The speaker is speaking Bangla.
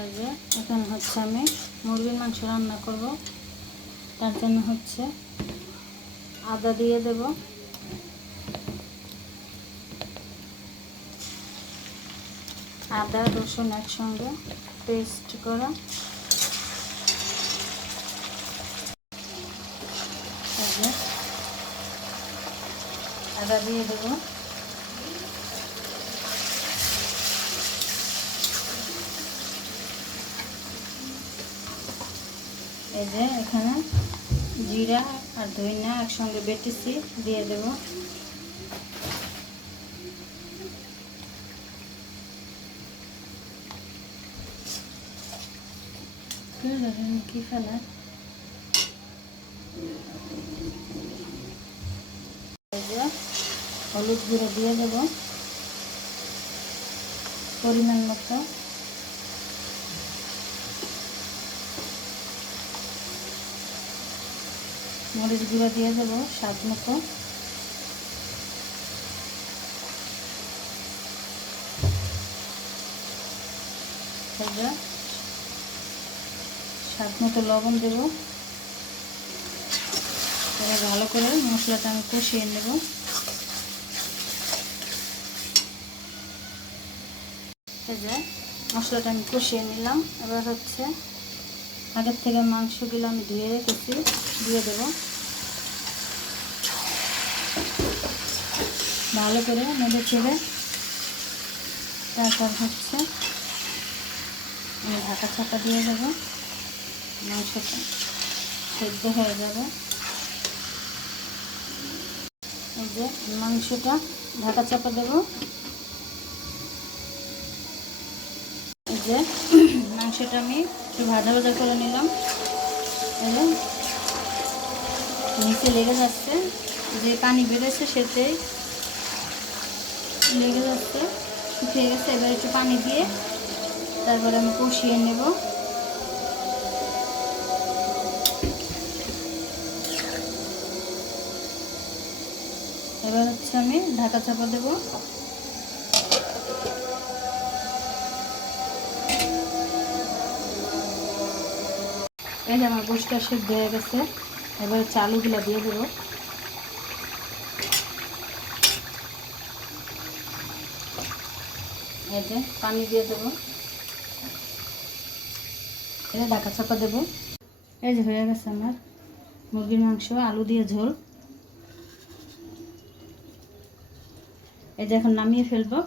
এই যে এখানে হচ্ছে আমি মুরগির মাংস রান্না করব, তার জন্য হচ্ছে আদা দিয়ে দেব, আদা রসুন একসঙ্গে পেস্ট করা, আদা দিয়ে দেব, এই যে এখানে জিরা আর ধনিয়া একসঙ্গে বেটেছি দিয়ে দেব, কি ফেলা হলুদ গুঁড়ো দিয়ে দেব পরিমাণ মতো, মরিচ গুঁড়ো দিয়ে দেবো স্বাদ মতো, স্বাদ মতো লবণ দেব। এবার ভালো করে মশলাটা আমি কষিয়ে নেব। এই যে মশলাটা আমি কষিয়ে নিলাম। এবার হচ্ছে আগের থেকে মাংসগুলো আমি ধুয়ে রেখেছি দিয়ে দেব, ভালো করে নেড়ে চেড়ে তারপর হচ্ছে আমি ঢাকা চাপা দিয়ে দেবো, মাংসটা সেদ্ধ হয়ে যাবে। এই যে মাংসটা ঢাকা চাপা দেবো, এই যে মাংসটা আমি একটু ভাজা ভাজা করে নিলাম। এই যে নিচে লেগে যাচ্ছে, যে পানি বেরোচ্ছে সেটাই লেগে যাচ্ছে, শুকিয়ে গেছে। এবার একটু পানি দিয়ে তারপরে আমি কষিয়ে নেব। এবার হচ্ছে আমি ঢাকা চাপা দেব। এই যে আমার গোশটা সিদ্ধ হয়ে গেছে। এবার আলুগুলো দিয়ে দেব, এই যে পানি দিয়ে দেবো, এটা ঢাকা চাপা দেবো। এই যে হয়ে গেছে আমার মুরগির মাংস আলু দিয়ে ঝোল। এই যে এখন নামিয়ে ফেলবো।